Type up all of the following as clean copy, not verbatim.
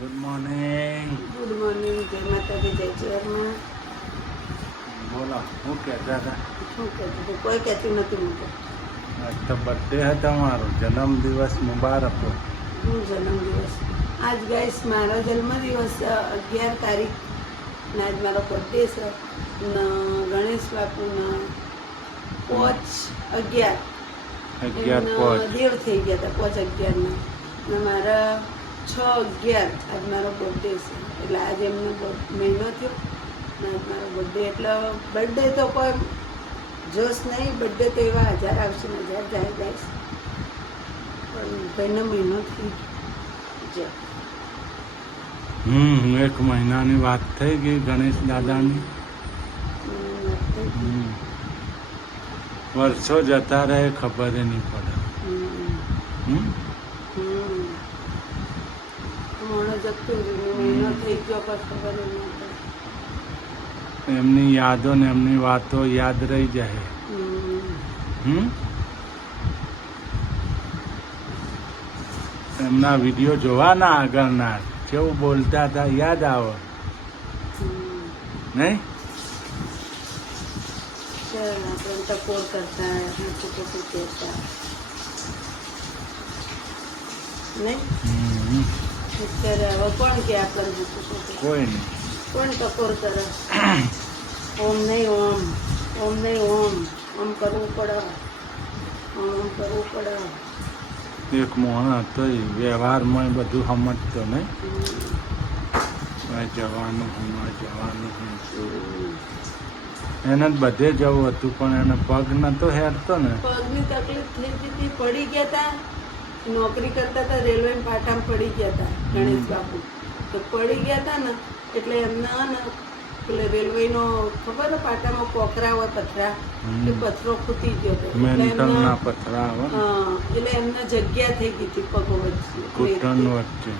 Good morning. Good morning. જય માતાજી, જય ચેરમાં. બોલો, શું કહેતા હતા? શું કહેતું હતું? કોઈ કહેતું નથી મને. આજ તો બર્થડે હતો મારો. જન્મદિવસ મુબારક હો. શું જન્મદિવસ? આજ ગાઈસ મારો જન્મદિવસ 11 તારીખ ને આજ મારો બર્થડે છે ને ગણેશ બાપુના 5/11 દેવ થઈ ગયા હતા 5/11 ને મારા 6/11 આજ મારો બર્થડે છે. એટલે આજે એમનો મહિનો થયો ને આજ મારો બર્થડે. એટલે બર્થડે તો કોઈ જોશ નહીં. બર્થડે તો એવા 1000 આવશે ને 1000 જાય ગાઈસ, પણ ભાઈનો મહિનો થઈ ગયો. એક મહિનાની વાત થઈ ગઈ ગણેશ દાદાની. વર્ષો જતા રહે ખબર નહીં પડે. મોણો જતું રહ્યું, મહિનો થઈ ગયો પણ ખબર નહીં પડે. એમની યાદો ને એમની વાતો યાદ રહી જાય. એમના વિડીયો જોવાના આગળના કેવું બોલતા હતા યાદ આવે નહીં? આપણે ટકોર કરતા, હાથું ખોટું કહેતા નહીં. અત્યારે હવે કોણ કે આપણે જતું ખોટું? કોઈ નહીં. કોણ ટકોર કરે? ઓમ નહીં ઓમ, ઓમ નહીં ઓમ, ઓમ કરવું પડે, ઓમ કરવું પડે. એક મોહન હતો એ વ્યવહારમાં બધું સમજતો નહીં. જવાનું એને જ બધે જવું હતું પણ એને પગ નતો હેરતો ને. પગની તકલીફ થઈ હતી. પડી ગયા હતા, નોકરી કરતા હતા, રેલવે પાટામાં પડી ગયા હતા ગણેશ બાપુ. તો પડી ગયા હતા ને એટલે એમના ને પેલે રેલવેનો ખબર પાટામાં પોકરા હોય પથરા, એ પથરો ખૂટી ગયો હતો. મેન્ટલના પથરા આવે ને. એટલે એમને જગ્યા થઈ ગઈ હતી પગો વચ્ચે, ઘૂંટણ વચ્ચે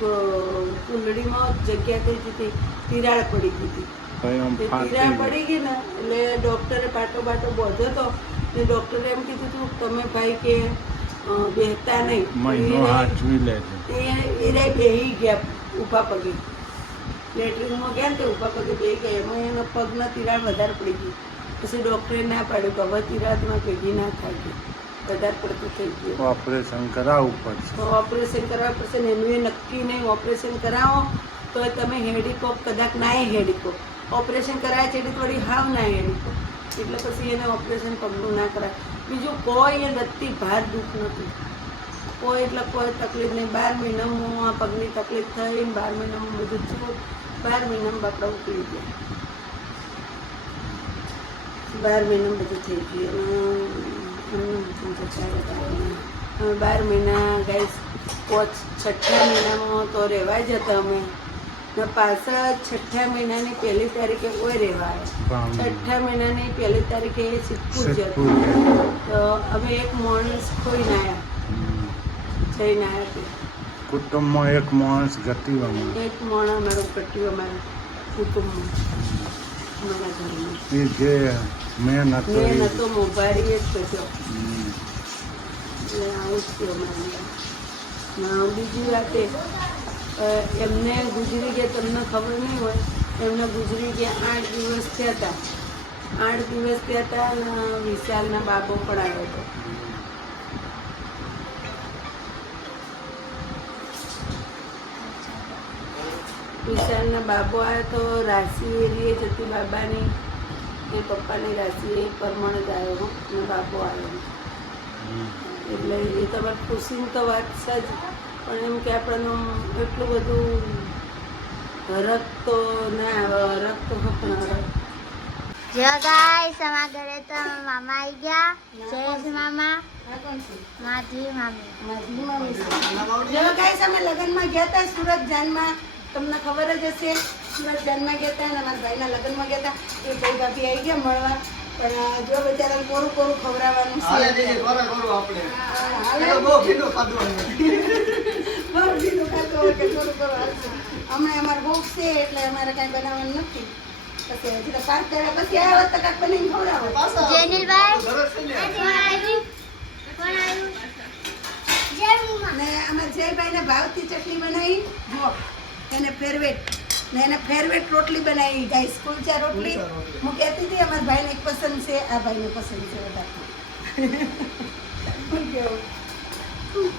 કુંડળીમાં જગ્યા થઈ ગઈ હતી. તિરાડ પડી ગઈ હતી. તિરાડ પડી ગઈ ને એટલે ડોક્ટરે પાટો બાંધ્યો હતો. ને ડોક્ટરે એમ કીધું હતું તમે ભાઈ કે બેહતા નહીં. મહિનો હાચવી લેજો. એ બેહી ગયા ઊભા પગે. લેટરિનમાં ગયા ને તે ઊભા પગે બેહી ગયા. એમાં એના પગના તિરાડ વધારે પડી ગઈ. પછી ડોક્ટરે ના પાડ્યું કે હવે તિરાડમાં ભેગી ના થાય ગઈ, વધારે પડતું થઈ ગયું, ઓપરેશન કરાવવું પડશે. તો ઓપરેશન કરવા પડશે ને એનું એ નક્કી નહીં. ઓપરેશન કરાવો તો તમે હેડીકોપ કદાચ ના હેડીકોપ ઓપરેશન કરાય છે એટલે થોડી હાવ ના હેડીકોપ. એટલે પછી એને ઓપરેશન પગનું ના કરાય. બીજું કોઈ એ રત્તી ભાર દુઃખ નથી, કોઈ એટલે કોઈ તકલીફ નહીં. 12 મહિનામાં આ પગની તકલીફ થઈ ને 12 મહિનામાં બધું થયું. 12 મહિનામાં બાપડા ઉકળી ગયા. 12 મહિનામાં બધું થઈ ગયું. 12 મહિના ગાઈસ, 6ઠ્ઠા મહિનામાં તો રહેવા જ હતા અમે. ને પાછા 6ઠ્ઠા મહિનાની 1 તારીખે કોઈ રહેવાય. 6ઠ્ઠા મહિનાની 1 તારીખે એ સિદ્ધપુર જતું. તો અમે એક માણસ ખોઈને આવ્યા, જઈને આવ્યા. કુટુંબમાં એક માણસ ઘટીવામાં, એક માણસ અમારો ઘટ્યું અમારા કુટુંબમાં, અમારા ઘરમાં. એ જે મેન હતો મોબાઈલ જ કર્યો. એટલે આવું જ થયું અમારે. બીજી વાત એમને ગુજરી ગયા, તમને ખબર નહીં હોય, એમને ગુજરી ગયા 8 દિવસ થયા હતા. 8 દિવસ થયા હતા અને વિશાલના બાબો પણ આવ્યો હતો. વિશાલના બાબો આવ્યો તો રાશિ એવી જ હતી બાબાની, એ પપ્પાની રાશિ એ પ્રમાણે જ આવ્યો અને બાબો આવ્યો. એટલે એ તમારે ખુશીની તો વાત છે જ, પણ એમ કે આપણને એટલું બધું હરખ તો ના આવે. હરખ તો પણ હરખ. જો ગાઈસ અમારા ઘરે તો મામા આવી ગયા. જયેશ મામા, માધી મામી. જો ગાઈસ અમે લગ્નમાં ગયા હતા સુરત જાનમાં, તમને ખબર જ હશે. સુરત જાનમાં ગયા હતા અને અમારા ભાઈના લગ્નમાં ગયા હતા. એ ભાઈ ભાભી આવી ગયા મળવા, પણ જો બિચારા કોરું કોરું ખવડાવવાનું છે. અમે અમારે ભૂખ છે એટલે અમારે કાંઈ બનાવવાનું નથી. પછી હજી તો 5 દાડા પછી આવ્યા તો કાંઈક બનાવીને ખવડાવો. ને અમે જયભાઈને ભાવથી ચટણી બનાવી. જો એને ફેરવેટ ને એને ફેરવેટ રોટલી બનાવી ગાઈસ કુલચા રોટલી હું કહેતી હતી અમારા ભાઈને એક પસંદ છે આ ભાઈને પસંદ છે વધારે હું કેવું